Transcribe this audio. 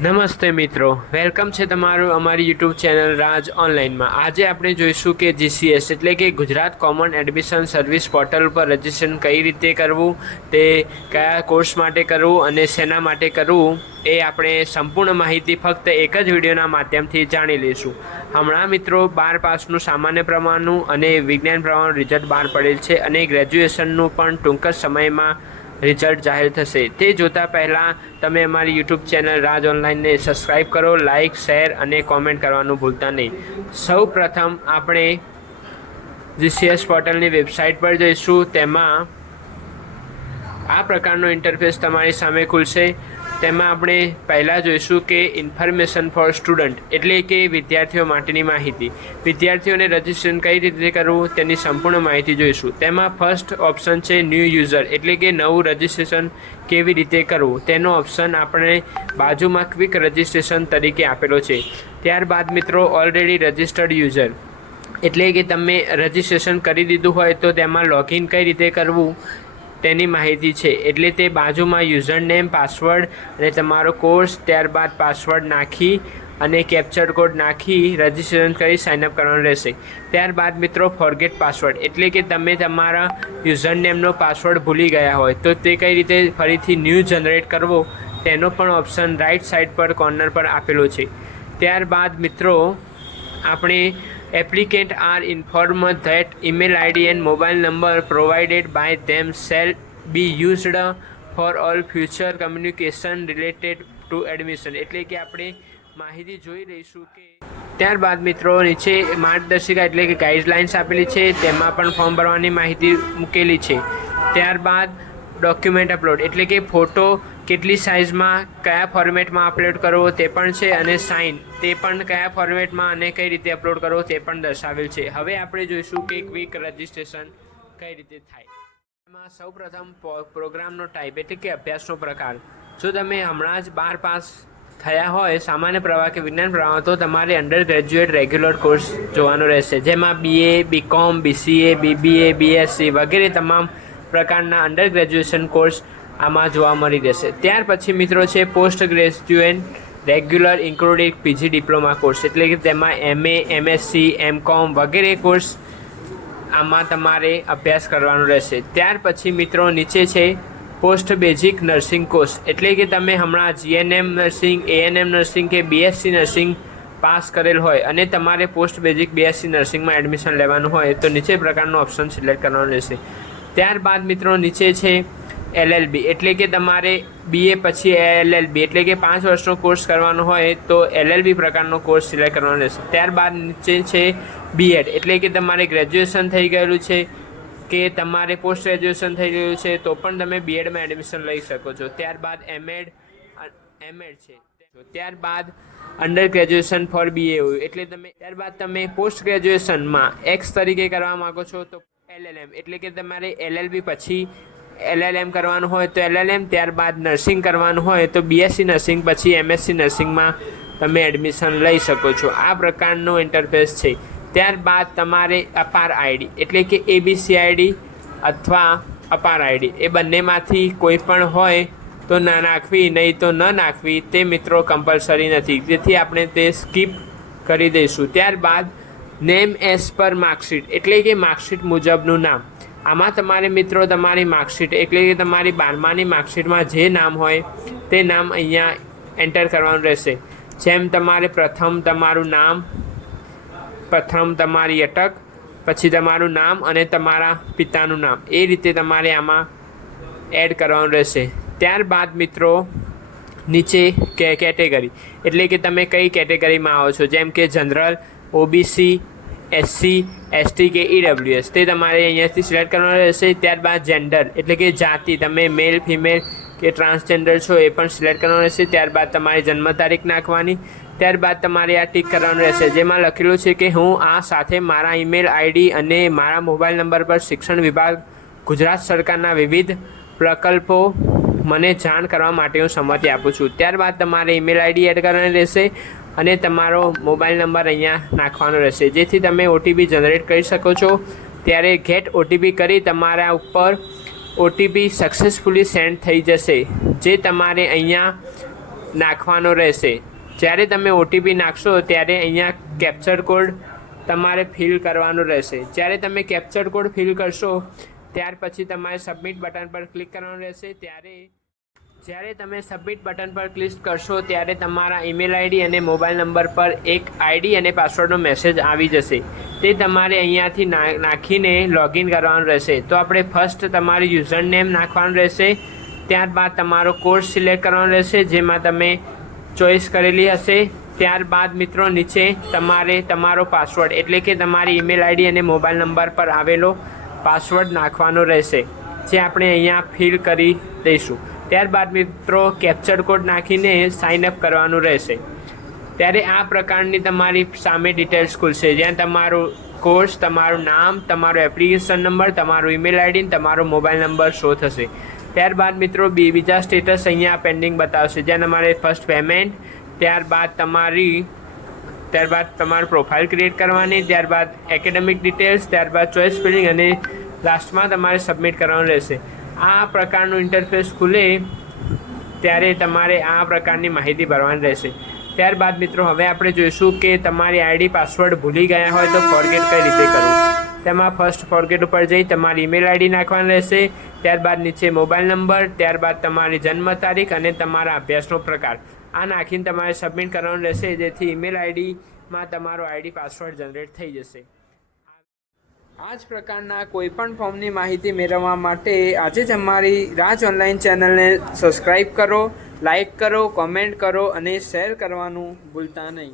નમસ્તે મિત્રો, વેલકમ છે તમારું અમારી યુટ્યુબ ચેનલ રાજ ઓનલાઈનમાં। આજે આપણે જોઈશું કે જીસીએસ એટલે કે Gujarat common admission service portal પર રજિસ્ટ્રેશન કઈ રીતે કરવું, તે કયા કોર્સ માટે કરવું અને શેના માટે કરવું એ આપણે સંપૂર્ણ માહિતી ફક્ત એક જ વિડીયોના માધ્યમથી જાણી લઈશું। હમણાં મિત્રો 12 પાસનું સામાન્ય પ્રમાણનું અને વિજ્ઞાન પ્રમાણનું રિઝલ્ટ બહાર પડેલ છે અને ગ્રેજ્યુએશનનું પણ ટૂંક જ સમયમાં રિઝલ્ટ જાહેર થશે। તે જોતાં પહેલાં તમે અમારી યુટ્યુબ ચેનલ રાજ ઓનલાઈનને સબસ્ક્રાઈબ કરો, લાઇક, શેર અને કોમેન્ટ કરવાનું ભૂલતા નહીં। સૌ પ્રથમ આપણે જીસીએસ પોર્ટલની વેબસાઇટ પર જઈશું। તેમાં આ પ્રકારનો ઇન્ટરફેસ તમારી સામે ખુલશે। તેમાં આપણે પહેલાં જોઈશું કે ઇન્ફોર્મેશન ફોર સ્ટુડન્ટ એટલે કે વિદ્યાર્થીઓ માટેની માહિતી, વિદ્યાર્થીઓને રજિસ્ટ્રેશન કઈ રીતે કરવું તેની સંપૂર્ણ માહિતી જોઈશું। તેમાં ફર્સ્ટ ઓપ્શન છે ન્યૂ યુઝર એટલે કે નવું રજિસ્ટ્રેશન કેવી રીતે કરવું, તેનો ઓપ્શન આપણે બાજુમાં ક્વિક રજિસ્ટ્રેશન તરીકે આપેલો છે। ત્યારબાદ મિત્રો ઓલરેડી રજિસ્ટર્ડ યુઝર એટલે કે તમે રજિસ્ટ્રેશન કરી દીધું હોય તો તેમાં લોગિન કઈ રીતે કરવું તેની માહિતી છે, એટલે તે બાજુમાં યુઝર નેમ, પાસવર્ડ અને તમારો કોર્સ, ત્યારબાદ પાસવર્ડ નાખી અને કેપ્ચર કોડ નાખી રજિસ્ટ્રેશન કરી સાઇનઅપ કરવાનું રહેશે। ત્યારબાદ મિત્રો ફોરગેટ પાસવર્ડ એટલે કે તમે તમારા યુઝર નેમનો પાસવર્ડ ભૂલી ગયા હોય તો તે કઈ રીતે ફરીથી ન્યૂ જનરેટ કરવો તેનો પણ ઓપ્શન રાઇટ સાઇડ પર કોર્નર પર આપેલો છે। ત્યારબાદ મિત્રો આપણે applicant are informed that email ID and mobile number provided by them shall be used for all future communication related to admission એટલે કે આપણે માહિતી જોઈ રહીશું કે ત્યારબાદ મિત્રો નીચે માર્ગદર્શિકા એટલે કે ગાઈડલાઇન્સ આપેલી છે, તેમાં પણ ફોર્મ ભરવાની માહિતી મૂકેલી છે। ત્યારબાદ ડોક્યુમેન્ટ અપલોડ એટલે કે ફોટો કેટલી સાઇઝમાં કયા ફોર્મેટમાં અપલોડ કરવો તે પણ છે અને સાઇન તે પણ કયા ફોર્મેટમાં અને કઈ રીતે અપલોડ કરવો તે પણ દર્શાવેલ છે। હવે આપણે જોઈશું કે ક્વિક રજિસ્ટ્રેશન કઈ રીતે થાય। એમાં સૌપ્રથમ પ્રોગ્રામનો ટાઈપ એટલે કે અભ્યાસનો પ્રકાર। જો તમે હમણાં જ 12 પાસ થયા હોય સામાન્ય પ્રવાહ કે વિજ્ઞાન પ્રવાહ તો તમારે અંડર ગ્રેજ્યુએટ રેગ્યુલર કોર્સ જોવાનો રહેશે, જેમાં BA, BCom, BCA, BBA, BSc વગેરે તમામ પ્રકારના અંડર ગ્રેજ્યુએશન કોર્સ આમાં જોવા મળી રહેશે। ત્યાર પછી મિત્રો છે post graduate regular including PG diploma course એટલે કે તેમાં MA, MSc, MCom વગેરે કોર્સ આમાં તમારે અભ્યાસ કરવાનો રહેશે। ત્યાર પછી મિત્રો નીચે છે પોસ્ટ બેઝિક નર્સિંગ કોર્સ એટલે કે તમે હમણાં GNM નર્સિંગ, ANM નર્સિંગ કે BSc નર્સિંગ પાસ કરેલ હોય અને તમારે પોસ્ટ બેઝિક BSc નર્સિંગમાં એડમિશન લેવાનું હોય તો નીચે પ્રકારનો ઓપ્શન સિલેક્ટ કરવાનો રહેશે। ત્યારબાદ મિત્રો નીચે છે LLB એટલે કે તમારે BA પછી LLB એટલે કે 5 વર્ષનો કોર્સ કરવાનો હોય તો LLB પ્રકારનો કોર્સ સિલેક્ટ કરવાનો રહેશે। ત્યારબાદ નીચે છે BEd એટલે કે તમારે ગ્રેજ્યુએશન થઈ ગયેલું છે કે તમારે પોસ્ટ ગ્રેજ્યુએશન થઈ ગયેલું છે તો પણ તમે BEdમાં એડમિશન લઈ શકો છો। ત્યારબાદ MAd છે। ત્યારબાદ અંડર ગ્રેજ્યુએશન ફોર BA એટલે ત્યારબાદ તમે પોસ્ટ ગ્રેજ્યુએશનમાં X તરીકે કરવા માગો છો તો LLM એટલે કે તમારે LLB પછી LLM કરવાનું હોય તો LLM, ત્યારબાદ નર્સિંગ કરવાનું હોય તો BSc નર્સિંગ પછી MSc નર્સિંગમાં તમે એડમિશન લઈ શકો છો। આ પ્રકારનો ઇન્ટરફેસ છે। ત્યારબાદ તમારે અપાર ID એટલે કે ABCID અથવા અપાર ID એ બંનેમાંથી કોઈ પણ હોય તો ના નાખવી, નહીં તો ન નાખવી તે મિત્રો કમ્પલસરી નથી, તેથી આપણે તે સ્કીપ કરી દઈશું। ત્યારબાદ નેમ એઝ પર માર્કશીટ એટલે કે માર્કશીટ મુજબનું નામ। આમાં તમારે મિત્રો તમારી માર્કશીટ એટલે કે તમારી 12માની માર્કશીટમાં જે નામ હોય તે નામ અહીંયા એન્ટર કરવાનું રહેશે। જેમ તમારે પ્રથમ તમારું નામ, પ્રથમ તમારી અટક, પછી તમારું નામ અને તમારા પિતાનું નામ એ રીતે તમારે આમાં એડ કરવાનું રહેશે। ત્યારબાદ મિત્રો નીચે કેટેગરી એટલે કે તમે કઈ કેટેગરીમાં આવો છો, જેમ કે જનરલ, OBC, SC, ST કે EWS તે તમારે અહીંયાથી સિલેક્ટ કરવાનું રહેશે। ત્યારબાદ જેન્ડર એટલે કે જાતિ, તમે મેલ, ફિમેલ કે ટ્રાન્સજેન્ડર છો એ પણ સિલેક્ટ કરવાનું રહેશે। ત્યારબાદ તમારી જન્મ તારીખ નાખવાની। ત્યારબાદ તમારે આ ટીક કરવાનું રહેશે જેમાં લખેલું છે કે હું આ સાથે મારા ઈમેલ ID અને મારા મોબાઈલ નંબર પર શિક્ષણ વિભાગ ગુજરાત સરકારના વિવિધ પ્રકલ્પો મને જાણ કરવા માટે હું સંમતિ આપું છું। ત્યારબાદ તમારે ઈમેલ ID એડ કરવાની રહેશે અને તમારો મોબાઈલ નંબર અહીંયા નાખવાનો રહેશે જેથી તમે OTP જનરેટ કરી શકો છો। ત્યારે ગેટ OTP કરી તમારા ઉપર OTP સક્સેસફુલી સેન્ડ થઈ જશે, જે તમારે અહીંયા નાખવાનો રહેશે. જ્યારે તમે ઓટીપી નાખશો ત્યારે અહીંયા કેપ્ચર કોડ તમારે ફિલ કરવાનો રહેશે. જ્યારે તમે કેપ્ચર કોડ ફિલ કરશો ત્યાર પછી તમારે સબમિટ બટન પર ક્લિક કરવાનું રહેશે. જ્યારે તમે સબમિટ બટન પર ક્લિક કરશો ત્યારે તમારા ઈમેલ આઈડી અને મોબાઈલ નંબર પર એક આઈડી અને પાસવર્ડનો મેસેજ આવી જશે. તે તમારે અહીંયાથી નાખીને લોગિન કરવાનું રહેશે. તો આપણે ફર્સ્ટ તમારું યુઝર નેમ નાખવાનું રહેશે. ત્યારબાદ તમારો કોર્સ સિલેક્ટ કરવાનો રહેશે જેમાં તમે ચોઈસ કરેલી હશે. ત્યારબાદ મિત્રો નીચે તમારે તમારો પાસવર્ડ એટલે કે તમારી ઈમેલ આઈડી અને મોબાઈલ નંબર પર આવેલો પાસવર્ડ નાખવાનો રહેશે, જે આપણે અહીંયા ફિલ કરી દઈશું. ત્યારબાદ મિત્રો કેપ્ચર કોડ નાખીને સાઇન અપ કરવાનું રહેશે. ત્યારે આ પ્રકારની તમારી સામે ડિટેલ્સ ખુલશે, જ્યાં તમારું કોર્સ, તમારું નામ, તમારો એપ્લિકેશન નંબર, તમારો ઈમેલ આઈડી, તમારો મોબાઈલ નંબર શો થશે. ત્યારબાદ મિત્રો બીજા સ્ટેટસ અહીંયા પેન્ડિંગ બતાવશે, જ્યાં તમારે ફર્સ્ટ પેમેન્ટ, ત્યારબાદ તમારું પ્રોફાઇલ ક્રિએટ કરવાની, ત્યારબાદ એકેડેમિક ડિટેલ્સ, ત્યારબાદ ચોઇસ ફિલિંગ અને લાસ્ટમાં તમારે સબમિટ કરવાનું રહેશે. આ પ્રકારનું ઇન્ટરફેસ ખુલે ત્યારે તમારે આ પ્રકારની માહિતી ભરવાની રહેશે. ત્યારબાદ મિત્રો હવે આપણે જોઈશું કે તમારી આઈડી પાસવર્ડ ભૂલી ગયા હોય તો ફોરગેટ કઈ રીતે કરવું. તેમાં ફર્સ્ટ ફોરગેટ ઉપર જઈ તમારી ઈમેલ આઈડી નાખવાની રહેશે. ત્યારબાદ નીચે મોબાઈલ નંબર, ત્યારબાદ તમારી જન્મ તારીખ અને તમારા અભ્યાસનો પ્રકાર આ નાખીને તમારે સબમિટ કરવાનું રહેશે, જેથી ઈમેલ આઈડીમાં તમારો આઈડી પાસવર્ડ જનરેટ થઈ જશે. આ જ પ્રકારના કોઈપણ ફોર્મની માહિતી મેળવવા માટે આજે જ અમારી રાજ ઓનલાઈન ચેનલને સબસ્ક્રાઈબ કરો, લાઈક કરો, કોમેન્ટ કરો અને શેર કરવાનું ભૂલતા નહીં.